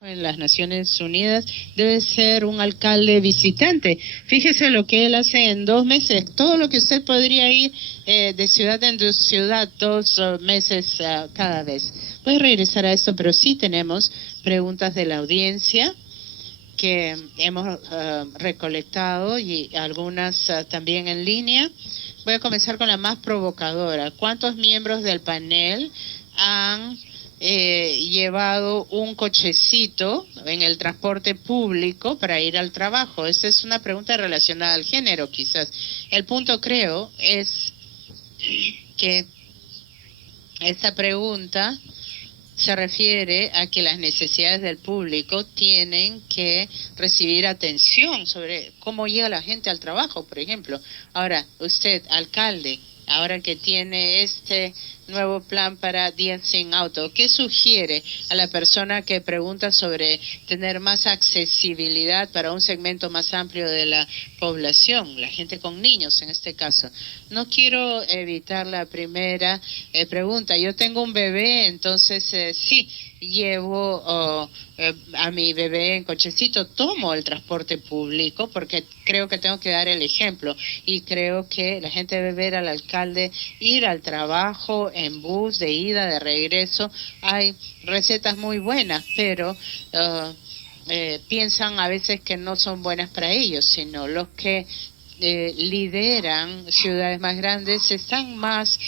En las Naciones Unidas debe ser un alcalde visitante. Fíjese lo que él hace en 2 meses. Todo lo que usted podría ir de ciudad en ciudad 2 meses cada vez. Voy a regresar a esto, pero sí tenemos preguntas de la audiencia que hemos recolectado y algunas también en línea. Voy a comenzar con la más provocadora. ¿Cuántos miembros del panel han llevado un cochecito en el transporte público para ir al trabajo? Esa es una pregunta relacionada al género, quizás. El punto, creo, es que esta pregunta se refiere a que las necesidades del público tienen que recibir atención sobre cómo llega la gente al trabajo, por ejemplo. Ahora, usted, alcalde, ahora que tiene este nuevo plan para días sin auto, ¿qué sugiere a la persona que pregunta sobre tener más accesibilidad para un segmento más amplio de la población, la gente con niños en este caso? No quiero evitar la primera pregunta. Yo tengo un bebé, entonces sí, llevo a mi bebé en cochecito, tomo el transporte público porque creo que tengo que dar el ejemplo y creo que la gente debe ver al alcalde ir al trabajo en bus, de ida, de regreso. Hay recetas muy buenas, pero piensan a veces que no son buenas para ellos, sino los que lideran ciudades más grandes están más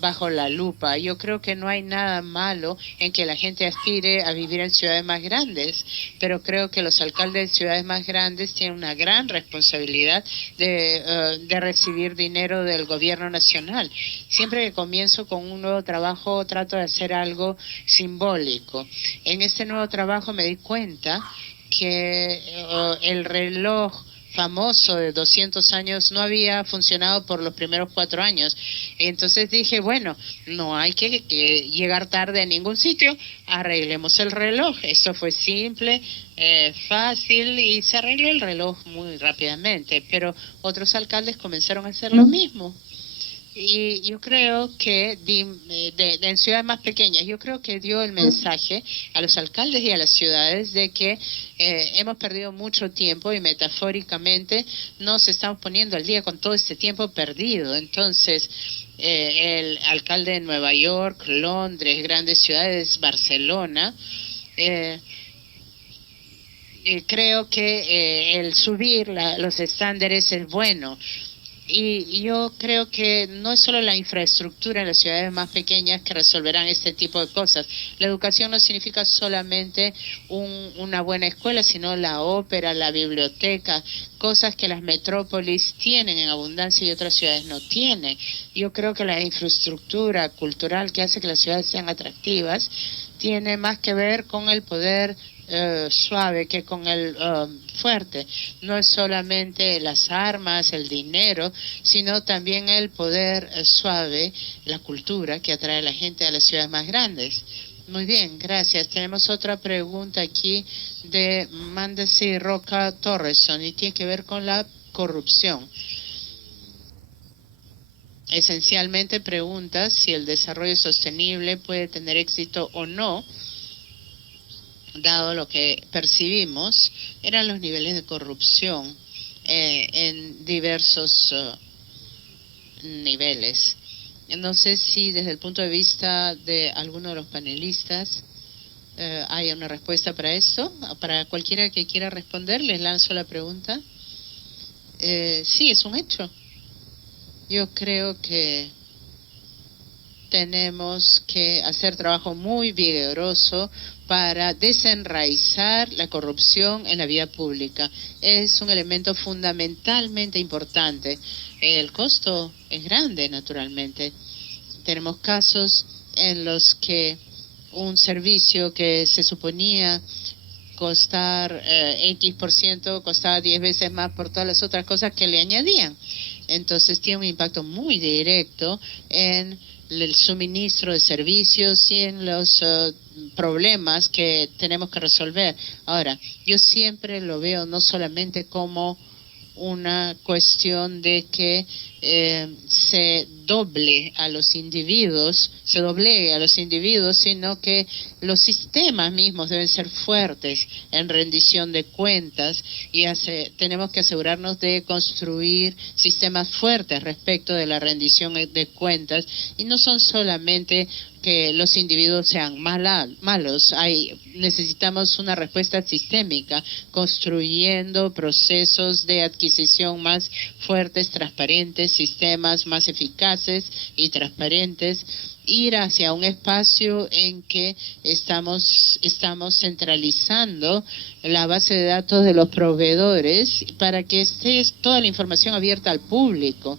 bajo la lupa. Yo creo que no hay nada malo en que la gente aspire a vivir en ciudades más grandes, pero creo que los alcaldes de ciudades más grandes tienen una gran responsabilidad de recibir dinero del gobierno nacional. Siempre que comienzo con un nuevo trabajo trato de hacer algo simbólico. En este nuevo trabajo me di cuenta que el reloj famoso de 200 años no había funcionado por los primeros 4 años. Entonces dije, bueno, no hay que llegar tarde a ningún sitio, arreglemos el reloj. Esto fue simple, fácil y se arregló el reloj muy rápidamente, pero otros alcaldes comenzaron a hacer lo mismo. Y yo creo que en ciudades más pequeñas, yo creo que dio el mensaje a los alcaldes y a las ciudades de que hemos perdido mucho tiempo y metafóricamente nos estamos poniendo al día con todo este tiempo perdido. Entonces, el alcalde de Nueva York, Londres, grandes ciudades, Barcelona, eh, creo que el subir los estándares es bueno. Y yo creo que no es solo la infraestructura en las ciudades más pequeñas que resolverán este tipo de cosas. La educación no significa solamente una buena escuela, sino la ópera, la biblioteca, cosas que las metrópolis tienen en abundancia y otras ciudades no tienen. Yo creo que la infraestructura cultural que hace que las ciudades sean atractivas tiene más que ver con el poder suave que con el fuerte. No es solamente las armas, el dinero, sino también el poder suave, la cultura que atrae a la gente a las ciudades más grandes. Muy bien, gracias. Tenemos otra pregunta aquí de Mandesi Roca Torreson y tiene que ver con la corrupción. Esencialmente pregunta si el desarrollo sostenible puede tener éxito o no, dado lo que percibimos, eran los niveles de corrupción en diversos niveles. No sé si desde el punto de vista de alguno de los panelistas hay una respuesta para eso. Para cualquiera que quiera responder, les lanzo la pregunta. Sí, es un hecho. Yo creo que tenemos que hacer trabajo muy vigoroso para desenraizar la corrupción en la vida pública. Es un elemento fundamentalmente importante. El costo es grande, naturalmente. Tenemos casos en los que un servicio que se suponía costar X% costaba 10 veces más por todas las otras cosas que le añadían. Entonces tiene un impacto muy directo en el suministro de servicios y en los problemas que tenemos que resolver. Ahora, yo siempre lo veo no solamente como una cuestión de que se doblegue a los individuos, sino que los sistemas mismos deben ser fuertes en rendición de cuentas y tenemos que asegurarnos de construir sistemas fuertes respecto de la rendición de cuentas, y no son solamente que los individuos sean malos. Necesitamos una respuesta sistémica, construyendo procesos de adquisición más fuertes, transparentes, sistemas más eficaces y transparentes, ir hacia un espacio en que estamos centralizando la base de datos de los proveedores para que esté toda la información abierta al público.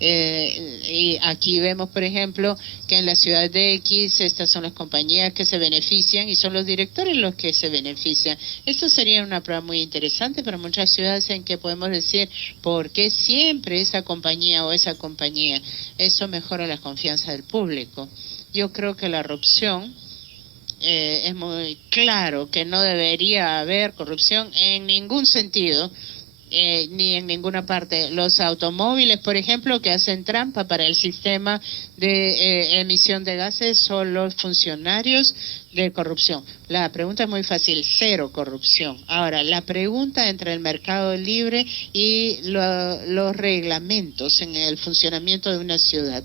Y aquí vemos, por ejemplo, que en la ciudad de X estas son las compañías que se benefician y son los directores los que se benefician. Esto sería una prueba muy interesante para muchas ciudades en que podemos decir por qué siempre esa compañía o esa compañía. Eso mejora la confianza del público. Yo creo que la corrupción es muy claro que no debería haber corrupción en ningún sentido. Ni en ninguna parte. Los automóviles, por ejemplo, que hacen trampa para el sistema de emisión de gases son los funcionarios de corrupción. La pregunta es muy fácil, cero corrupción. Ahora, la pregunta entre el mercado libre y los reglamentos en el funcionamiento de una ciudad.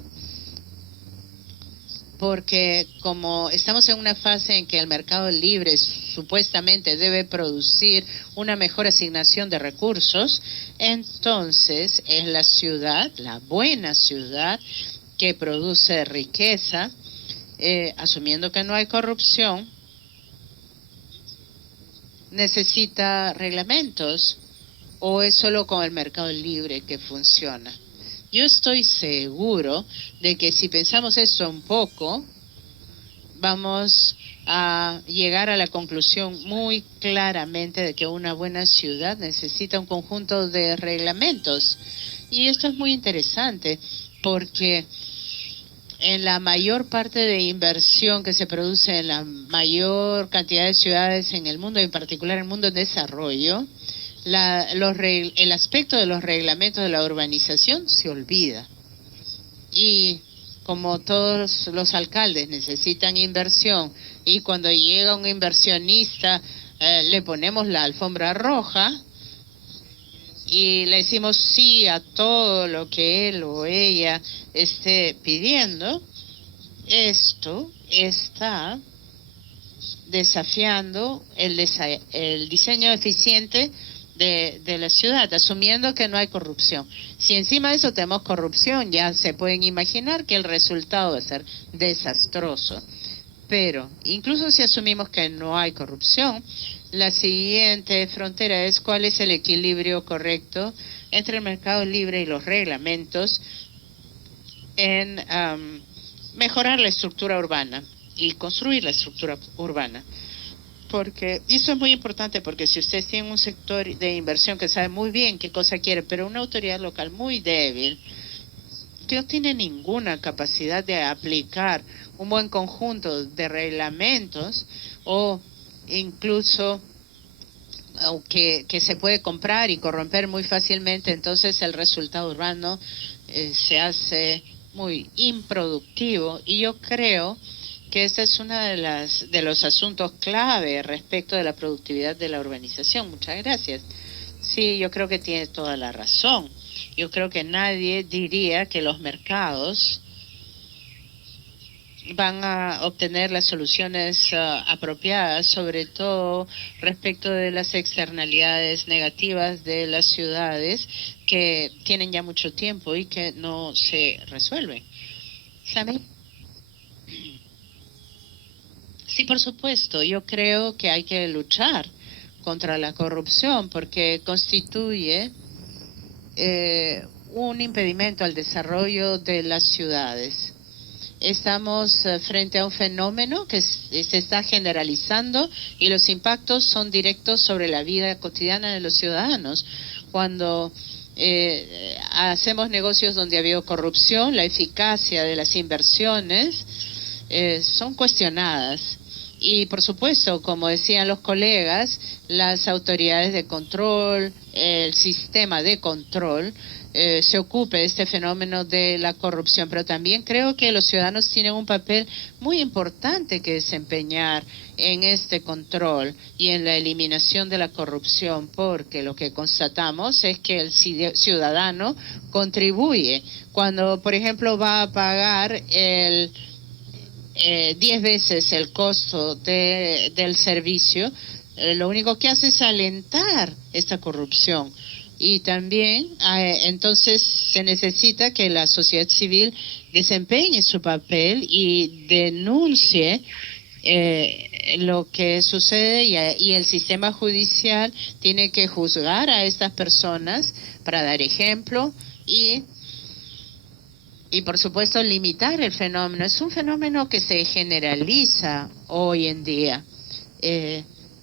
Porque como estamos en una fase en que el mercado libre supuestamente debe producir una mejor asignación de recursos, entonces es la ciudad, la buena ciudad, que produce riqueza, asumiendo que no hay corrupción, necesita reglamentos, o es solo con el mercado libre que funciona. Yo estoy seguro de que si pensamos esto un poco, vamos a llegar a la conclusión muy claramente de que una buena ciudad necesita un conjunto de reglamentos. Y esto es muy interesante porque en la mayor parte de inversión que se produce en la mayor cantidad de ciudades en el mundo, en particular en el mundo en desarrollo, el aspecto de los reglamentos de la urbanización se olvida. Y como todos los alcaldes necesitan inversión, y cuando llega un inversionista le ponemos la alfombra roja y le decimos sí a todo lo que él o ella esté pidiendo, esto está desafiando el diseño eficiente de la ciudad, asumiendo que no hay corrupción. Si encima de eso tenemos corrupción, ya se pueden imaginar que el resultado va a ser desastroso. Pero incluso si asumimos que no hay corrupción, la siguiente frontera es cuál es el equilibrio correcto entre el mercado libre y los reglamentos en mejorar la estructura urbana y construir la estructura urbana. Porque eso es muy importante, porque si usted tiene un sector de inversión que sabe muy bien qué cosa quiere, pero una autoridad local muy débil, que no tiene ninguna capacidad de aplicar un buen conjunto de reglamentos o incluso que se puede comprar y corromper muy fácilmente, entonces el resultado urbano se hace muy improductivo. Y yo creo que este es uno de los asuntos clave respecto de la productividad de la urbanización. Muchas gracias. Sí, yo creo que tiene toda la razón. Yo creo que nadie diría que los mercados van a obtener las soluciones apropiadas, sobre todo respecto de las externalidades negativas de las ciudades que tienen ya mucho tiempo y que no se resuelven. ¿Sabe? Sí, por supuesto. Yo creo que hay que luchar contra la corrupción porque constituye un impedimento al desarrollo de las ciudades. Estamos frente a un fenómeno que se está generalizando y los impactos son directos sobre la vida cotidiana de los ciudadanos. Cuando hacemos negocios donde ha habido corrupción, la eficacia de las inversiones son cuestionadas Y por supuesto, como decían los colegas, las autoridades de control, el sistema de control, se ocupe de este fenómeno de la corrupción. Pero también creo que los ciudadanos tienen un papel muy importante que desempeñar en este control y en la eliminación de la corrupción, porque lo que constatamos es que el ciudadano contribuye. Cuando, por ejemplo, va a pagar 10 veces el costo del servicio, lo único que hace es alentar esta corrupción. Y también, entonces, se necesita que la sociedad civil desempeñe su papel y denuncie lo que sucede, y el sistema judicial tiene que juzgar a estas personas para dar ejemplo y por supuesto limitar el fenómeno. Es un fenómeno que se generaliza hoy en día.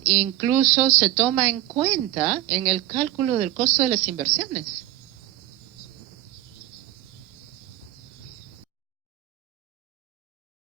Incluso se toma en cuenta en el cálculo del costo de las inversiones.